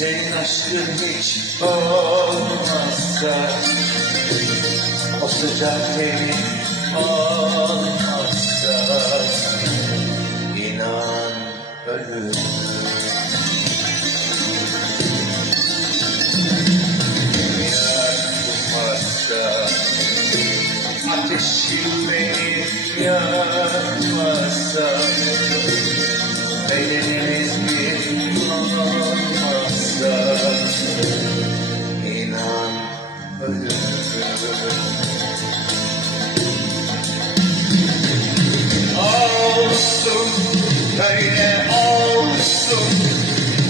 aşkın hiç olmazsa O sıcak tenin olmazsa inan ölürüm. Ateşim beni yakmazsa böyle olsun.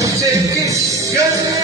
Bu sevgi gönlümü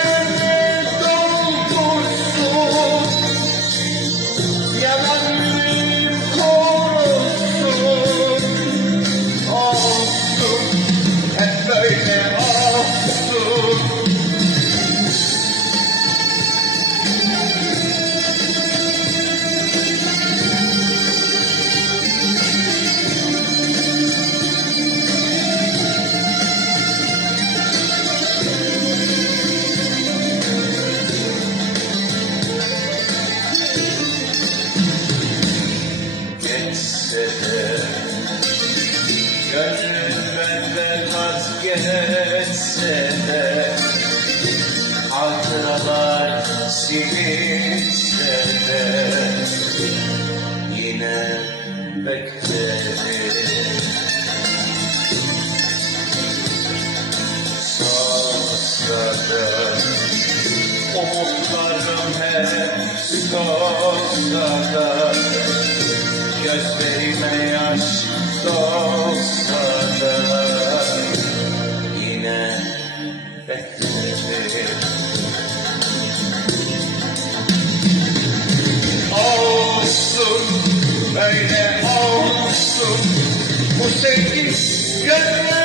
Yine beklerim. Solsa da Umutlarım hep solsa da Gözlerime yaş dolsa Bu sevgi